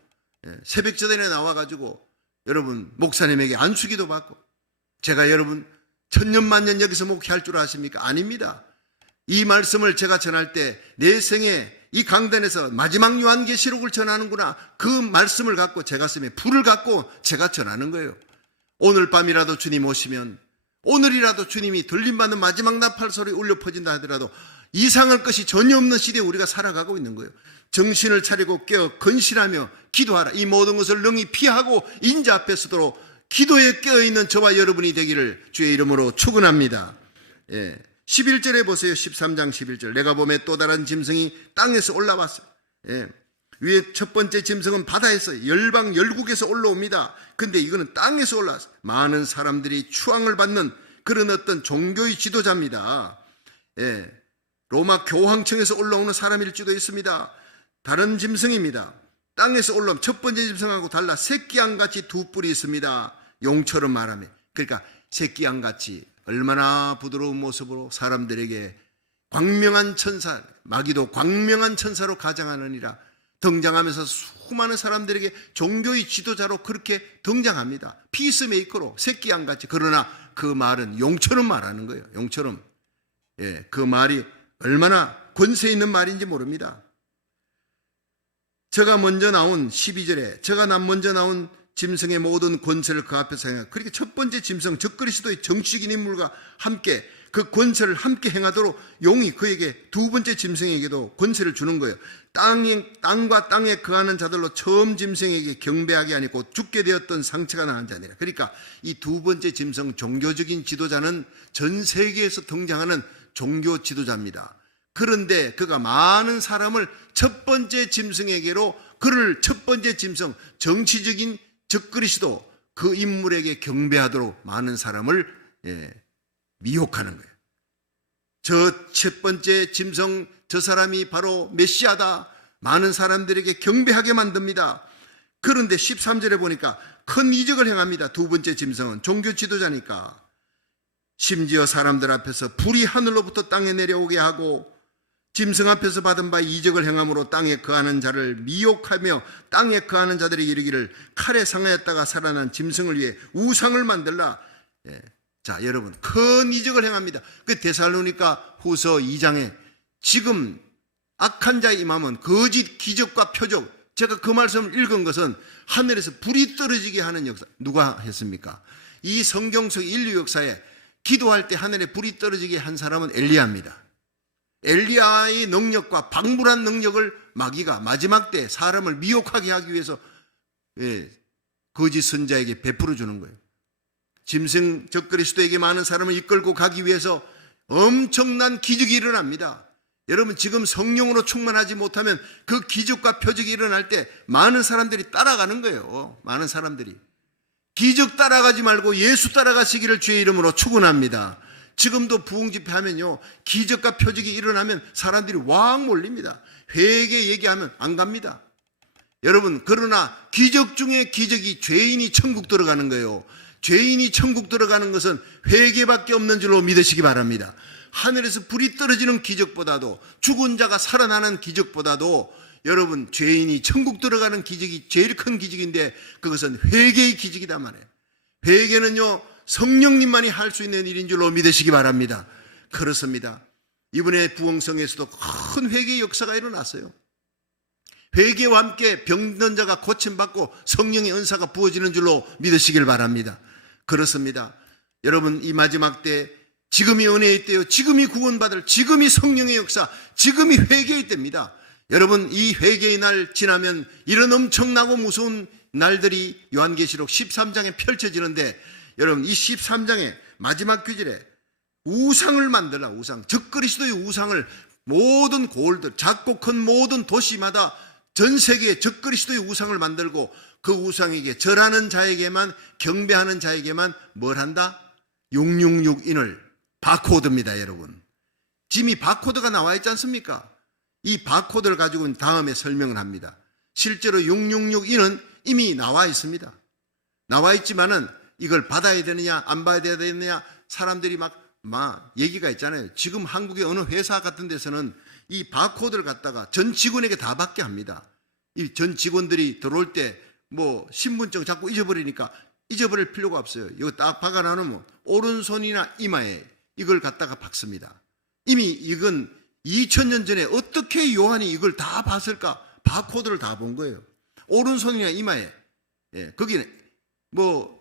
새벽제단에 나와가지고 여러분 목사님에게 안수기도 받고, 제가 여러분 천년만년 여기서 목회할 줄 아십니까? 아닙니다. 이 말씀을 제가 전할 때 내 생에 이 강단에서 마지막 요한계시록을 전하는구나, 그 말씀을 갖고 제 가슴에 불을 갖고 제가 전하는 거예요. 오늘 밤이라도 주님 오시면, 오늘이라도 주님이 들림받는 마지막 나팔 소리 울려 퍼진다 하더라도 이상할 것이 전혀 없는 시대에 우리가 살아가고 있는 거예요. 정신을 차리고 깨어 건실하며 기도하라. 이 모든 것을 능히 피하고 인자 앞에 서도록 기도에 깨어있는 저와 여러분이 되기를 주의 이름으로 축원합니다. 11절에 보세요. 13장 11절. 내가 보매 또 다른 짐승이 땅에서 올라왔어요. 위에 첫 번째 짐승은 바다에서 열방 열국에서 올라옵니다. 근데 이거는 땅에서 올라왔어요. 많은 사람들이 추앙을 받는 그런 어떤 종교의 지도자입니다. 로마 교황청에서 올라오는 사람일지도 있습니다. 다른 짐승입니다. 땅에서 올라오면 첫 번째 짐승하고 달라 새끼양같이 두 뿔이 있습니다. 용처럼 말하며, 그러니까 새끼양같이 얼마나 부드러운 모습으로 사람들에게 광명한 천사, 마귀도 광명한 천사로 가장하느니라 등장하면서 수많은 사람들에게 종교의 지도자로 그렇게 등장합니다. 피스메이커로 새끼양같이. 그러나 그 말은 용처럼 말하는 거예요. 용처럼. 그 말이 얼마나 권세 있는 말인지 모릅니다. 저가 먼저 나온 12절에 저가 먼저 나온 짐승의 모든 권세를 그 앞에서 행하고, 그렇게 첫 번째 짐승 적그리스도의 정치적인 인물과 함께 그 권세를 함께 행하도록 용이 그에게 두 번째 짐승에게도 권세를 주는 거예요. 땅과 땅에 거하는 자들로 처음 짐승에게 경배하게 하니 곧 죽게 되었던 상처가 나는 자니라. 그러니까 이 두 번째 짐승 종교적인 지도자는 전 세계에서 등장하는 종교 지도자입니다. 그런데 그가 많은 사람을 첫 번째 짐승에게로, 그를 첫 번째 짐승, 정치적인 적그리스도 그 인물에게 경배하도록 많은 사람을 미혹하는 거예요. 저 첫 번째 짐승, 저 사람이 바로 메시아다, 많은 사람들에게 경배하게 만듭니다. 그런데 13절에 보니까 큰 이적을 행합니다. 두 번째 짐승은 종교 지도자니까. 심지어 사람들 앞에서 불이 하늘로부터 땅에 내려오게 하고 짐승 앞에서 받은 바 이적을 행함으로 땅에 거하는 자를 미혹하며 땅에 거하는 자들이 이르기를 칼에 상하였다가 살아난 짐승을 위해 우상을 만들라. 자, 여러분, 큰 이적을 행합니다. 그 데살로니가 후서 2장에 지금 악한 자의 임함은 거짓 기적과 표적, 제가 그 말씀을 읽은 것은 하늘에서 불이 떨어지게 하는 역사. 누가 했습니까? 이 성경 속 인류 역사에 기도할 때 하늘에 불이 떨어지게 한 사람은 엘리야입니다. 엘리야의 능력과 방불한 능력을 마귀가 마지막 때 사람을 미혹하게 하기 위해서 거짓 선자에게 베풀어 주는 거예요. 짐승 적그리스도에게 많은 사람을 이끌고 가기 위해서 엄청난 기적이 일어납니다. 여러분, 지금 성령으로 충만하지 못하면 그 기적과 표적이 일어날 때 많은 사람들이 따라가는 거예요. 많은 사람들이. 기적 따라가지 말고 예수 따라가시기를 주의 이름으로 축원합니다. 지금도 부흥 집회하면요, 기적과 표적이 일어나면 사람들이 왕 몰립니다. 회개 얘기하면 안 갑니다. 여러분, 그러나 기적 중에 기적이 죄인이 천국 들어가는 거예요. 죄인이 천국 들어가는 것은 회개밖에 없는 줄로 믿으시기 바랍니다. 하늘에서 불이 떨어지는 기적보다도, 죽은 자가 살아나는 기적보다도 여러분, 죄인이 천국 들어가는 기적이 제일 큰 기적인데 그것은 회개의 기적이다 말이에요. 회개는요, 성령님만이 할 수 있는 일인 줄로 믿으시기 바랍니다. 그렇습니다. 이번에 부흥성에서도 큰 회개의 역사가 일어났어요. 회개와 함께 병든 자가 고침받고 성령의 은사가 부어지는 줄로 믿으시길 바랍니다. 그렇습니다. 여러분, 이 마지막 때 지금이 은혜의 때요, 지금이 구원받을, 지금이 성령의 역사, 지금이 회개의 때입니다. 여러분, 이 회개의 날 지나면 이런 엄청나고 무서운 날들이 요한계시록 13장에 펼쳐지는데, 여러분, 이 13장의 마지막 구절에 우상을 만들라. 우상, 적그리스도의 우상을 모든 고을들, 작고 큰 모든 도시마다 전 세계에 적그리스도의 우상을 만들고 그 우상에게 절하는 자에게만, 경배하는 자에게만 뭘 한다? 666인을, 바코드입니다. 여러분, 지금 이 바코드가 나와 있지 않습니까? 이 바코드를 가지고 다음에 설명을 합니다. 실제로 666인은 이미 나와 있습니다. 나와 있지만은 이걸 받아야 되느냐 안 받아야 되느냐 사람들이 막 얘기가 있잖아요. 지금 한국의 어느 회사 같은 데서는 이 바코드를 갖다가 전 직원에게 다 받게 합니다. 이 전 직원들이 들어올 때 뭐 신분증 자꾸 잊어버리니까 잊어버릴 필요가 없어요. 이거 딱 박아 나누면 오른손이나 이마에 이걸 갖다가 박습니다. 이미 이건 2000년 전에 어떻게 요한이 이걸 다 봤을까? 바코드를 다 본 거예요. 오른손이나 이마에. 거기는 뭐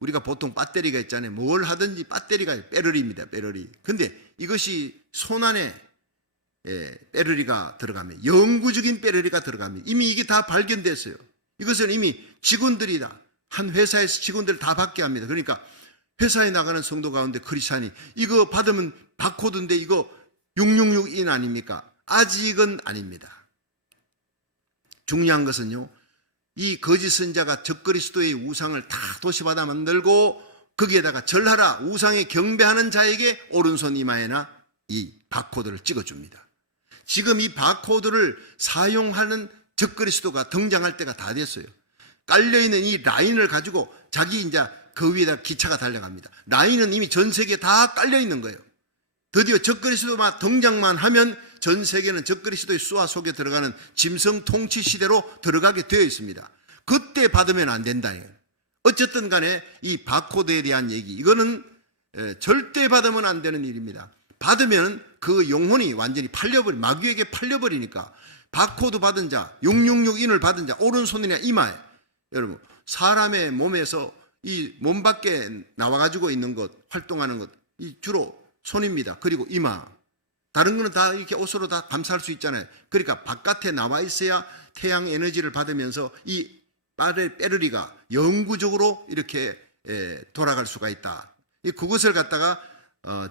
우리가 보통 배터리가 있잖아요. 뭘 하든지 배터리가 배터리입니다. 배터리. 근데 이것이 손 안에 배터리가 들어가면, 영구적인 배터리가 들어가면, 이미 이게 다 발견됐어요. 이것은 이미 직원들이 한 회사에서 직원들 다 받게 합니다. 그러니까 회사에 나가는 성도 가운데 크리스찬이 이거 받으면 바코드인데 이거 666인 아닙니까? 아직은 아닙니다. 중요한 것은요, 이 거짓 선자가 적그리스도의 우상을 다 도시마다 만들고 거기에다가 절하라, 우상에 경배하는 자에게 오른손 이마에나 이 바코드를 찍어줍니다. 지금 이 바코드를 사용하는 적그리스도가 등장할 때가 다 됐어요. 깔려있는 이 라인을 가지고 자기 이제 그 위에다 기차가 달려갑니다. 라인은 이미 전 세계에 다 깔려있는 거예요. 드디어 적그리스도만 등장만 하면 전 세계는 적그리스도의 수하 속에 들어가는 짐승 통치 시대로 들어가게 되어 있습니다. 그때 받으면 안 된다. 어쨌든 간에 이 바코드에 대한 얘기, 이거는 절대 받으면 안 되는 일입니다. 받으면 그 영혼이 완전히 마귀에게 팔려버리니까. 바코드 받은 자, 666인을 받은 자, 오른손이나 이마에, 여러분, 사람의 몸에서 이 몸 밖에 나와가지고 있는 것, 활동하는 것, 이 주로 손입니다. 그리고 이마. 다른 거는 다 이렇게 옷으로 다 감쌀 수 있잖아요. 그러니까 바깥에 나와 있어야 태양 에너지를 받으면서 이 배터리가 영구적으로 이렇게 돌아갈 수가 있다. 그것을 갖다가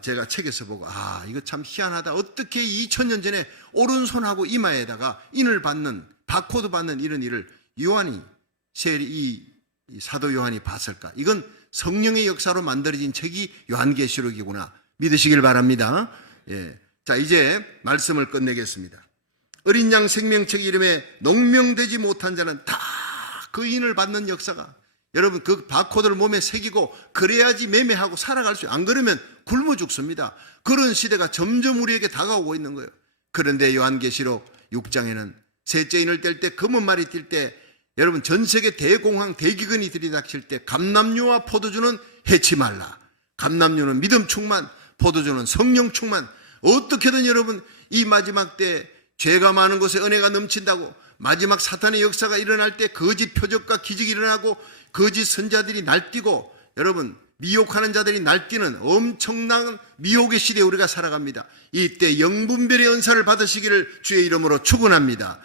제가 책에서 보고 이거 참 희한하다. 어떻게 2000년 전에 오른손하고 이마에다가 인을 받는 바코드 받는 이런 일을 요한이 이 사도 요한이 봤을까? 이건 성령의 역사로 만들어진 책이 요한계시록이구나 믿으시길 바랍니다. 예. 자, 이제 말씀을 끝내겠습니다. 어린 양 생명책 이름에 농명되지 못한 자는 다 그 인을 받는 역사가, 여러분 그 바코드를 몸에 새기고 그래야지 매매하고 살아갈 수 있어요. 안 그러면 굶어 죽습니다. 그런 시대가 점점 우리에게 다가오고 있는 거예요. 그런데 요한계시록 6장에는 셋째 인을 뗄 때, 검은 말이 뛸 때, 여러분 전 세계 대공황 대기근이 들이닥칠 때 감람류와 포도주는 해치 말라. 감람류는 믿음 충만, 포도주는 성령 충만. 어떻게든 여러분 이 마지막 때 죄가 많은 곳에 은혜가 넘친다고, 마지막 사탄의 역사가 일어날 때 거짓 표적과 기적이 일어나고 거짓 선자들이 날뛰고, 여러분 미혹하는 자들이 날뛰는 엄청난 미혹의 시대에 우리가 살아갑니다. 이때 영분별의 은사를 받으시기를 주의 이름으로 축원합니다.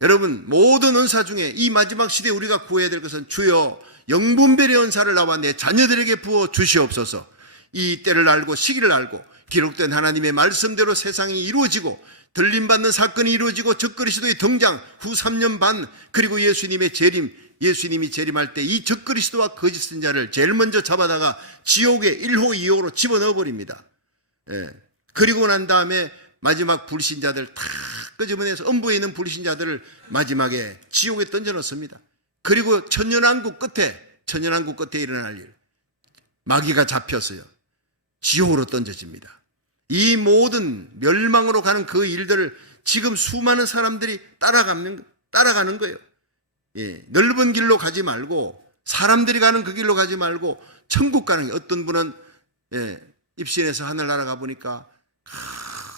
여러분 모든 은사 중에 이 마지막 시대에 우리가 구해야 될 것은, 주여 영분별의 은사를 나와 내 자녀들에게 부어 주시옵소서. 이 때를 알고 시기를 알고 기록된 하나님의 말씀대로 세상이 이루어지고 들림받는 사건이 이루어지고 적그리스도의 등장 후 3년 반, 그리고 예수님의 재림, 예수님이 재림할 때 이 적그리스도와 거짓 선자를 제일 먼저 잡아다가 지옥에 1호 2호로 집어넣어 버립니다. 예. 그리고 난 다음에 마지막 불신자들 다 끄집어내서 음부에 있는 불신자들을 마지막에 지옥에 던져 넣습니다. 그리고 천년왕국 끝에 일어날 일, 마귀가 잡혔어요. 지옥으로 던져집니다. 이 모든 멸망으로 가는 그 일들을 지금 수많은 사람들이 따라가는 거예요. 예, 넓은 길로 가지 말고, 사람들이 가는 그 길로 가지 말고 천국 가는 게, 어떤 분은 입신에서 하늘나라 가보니까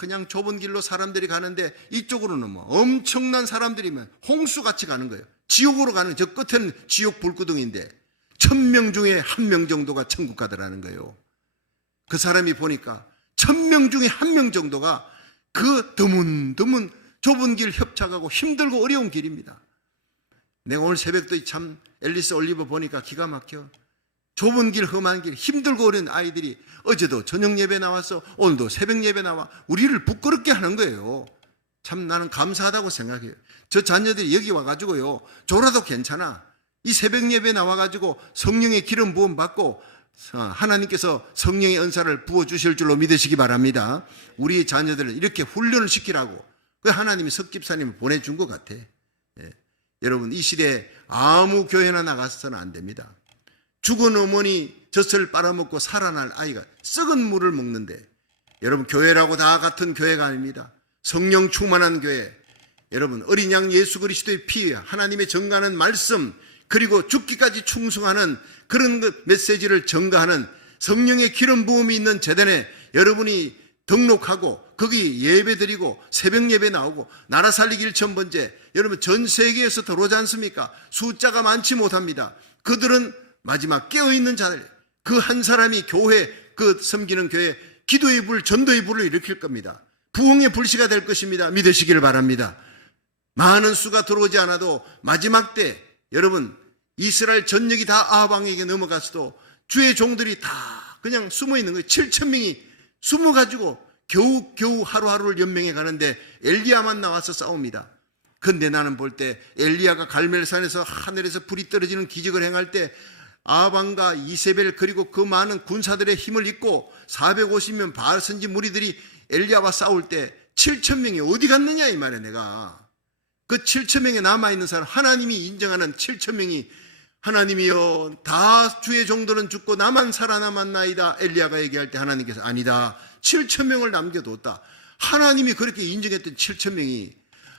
그냥 좁은 길로 사람들이 가는데 이쪽으로는 뭐 엄청난 사람들이면 홍수같이 가는 거예요. 지옥으로 가는, 저 끝에는 지옥 불구덩인데 1000명 중에 1명 정도가 천국 가더라는 거예요. 그 사람이 보니까 1000명 중에 1명 정도가 그 드문드문 좁은 길 협착하고 힘들고 어려운 길입니다. 내가 오늘 새벽도 참 앨리스 올리버 보니까 기가 막혀. 좁은 길, 험한 길, 힘들고 어려운 아이들이 어제도 저녁 예배 나와서 오늘도 새벽 예배 나와 우리를 부끄럽게 하는 거예요. 참 나는 감사하다고 생각해요. 저 자녀들이 여기 와가지고요, 졸아도 괜찮아. 이 새벽 예배 나와가지고 성령의 기름 부음 받고 하나님께서 성령의 은사를 부어주실 줄로 믿으시기 바랍니다. 우리 자녀들을 이렇게 훈련을 시키라고 그 하나님이 석집사님을 보내준 것 같아. 예. 여러분 이 시대에 아무 교회나 나가서는 안 됩니다. 죽은 어머니 젖을 빨아먹고 살아날 아이가 썩은 물을 먹는데, 여러분 교회라고 다 같은 교회가 아닙니다. 성령 충만한 교회, 여러분 어린 양 예수 그리스도의 피, 하나님의 전가하는 말씀, 그리고 죽기까지 충성하는 그런 메시지를 전가하는 성령의 기름 부음이 있는 제단에 여러분이 등록하고 거기 예배 드리고 새벽 예배 나오고 나라 살리기 1000번째, 여러분 전 세계에서 들어오지 않습니까? 숫자가 많지 못합니다. 그들은 마지막 깨어있는 자들, 그 한 사람이 교회, 그 섬기는 교회 기도의 불, 전도의 불을 일으킬 겁니다. 부흥의 불씨가 될 것입니다. 믿으시기를 바랍니다. 많은 수가 들어오지 않아도 마지막 때 여러분 이스라엘 전역이 다 아합 왕에게 넘어갔어도 주의 종들이 다 그냥 숨어 있는 거예요. 7000명이 숨어가지고 겨우 하루하루를 연명해 가는데 엘리야만 나와서 싸웁니다. 근데 나는 볼 때 엘리야가 갈멜산에서 하늘에서 불이 떨어지는 기적을 행할 때 아합 왕과 이세벨 그리고 그 많은 군사들의 힘을 잇고 450명 바알 선지 무리들이 엘리야와 싸울 때 7000명이 어디 갔느냐 이 말이야. 내가 그 7000명에 남아있는 사람, 하나님이 인정하는 7000명이 하나님이여 다 주의 종들은 죽고 나만 살아남았나이다 엘리야가 얘기할 때 하나님께서 아니다, 7000명을 남겨뒀다. 하나님이 그렇게 인정했던 7000명이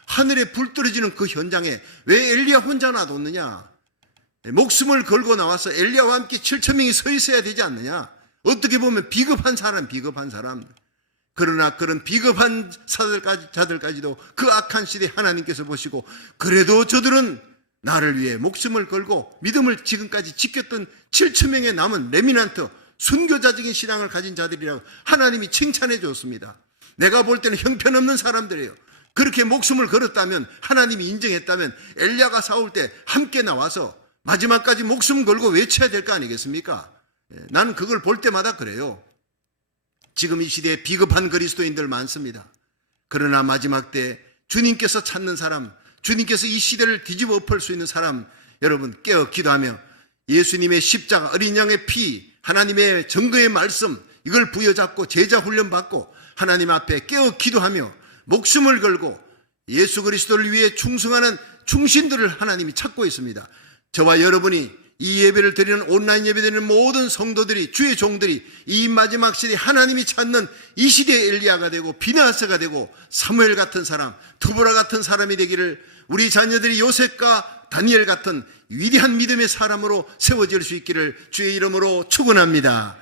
하늘에 불 떨어지는 그 현장에 왜 엘리야 혼자 놔뒀느냐? 목숨을 걸고 나와서 엘리야와 함께 7000명이 서 있어야 되지 않느냐? 어떻게 보면 비겁한 사람. 그러나 그런 비겁한 자들까지도 그 악한 시대에 하나님께서 보시고 그래도 저들은 나를 위해 목숨을 걸고 믿음을 지금까지 지켰던 7000명의 남은 레미난트, 순교자적인 신앙을 가진 자들이라고 하나님이 칭찬해 줬습니다. 내가 볼 때는 형편없는 사람들이에요. 그렇게 목숨을 걸었다면, 하나님이 인정했다면 엘리야가 싸울 때 함께 나와서 마지막까지 목숨 걸고 외쳐야 될 거 아니겠습니까? 나는 그걸 볼 때마다 그래요. 지금 이 시대에 비겁한 그리스도인들 많습니다. 그러나 마지막 때 주님께서 찾는 사람, 주님께서 이 시대를 뒤집어 엎을 수 있는 사람, 여러분 깨어 기도하며 예수님의 십자가, 어린 양의 피, 하나님의 증거의 말씀, 이걸 부여잡고 제자 훈련 받고 하나님 앞에 깨어 기도하며 목숨을 걸고 예수 그리스도를 위해 충성하는 충신들을 하나님이 찾고 있습니다. 저와 여러분이 이 예배를 드리는, 온라인 예배 드리는 모든 성도들이, 주의 종들이 이 마지막 시대에 하나님이 찾는 이 시대의 엘리야가 되고 비나스가 되고 사무엘 같은 사람, 두보라 같은 사람이 되기를, 우리 자녀들이 요셉과 다니엘 같은 위대한 믿음의 사람으로 세워질 수 있기를 주의 이름으로 축원합니다.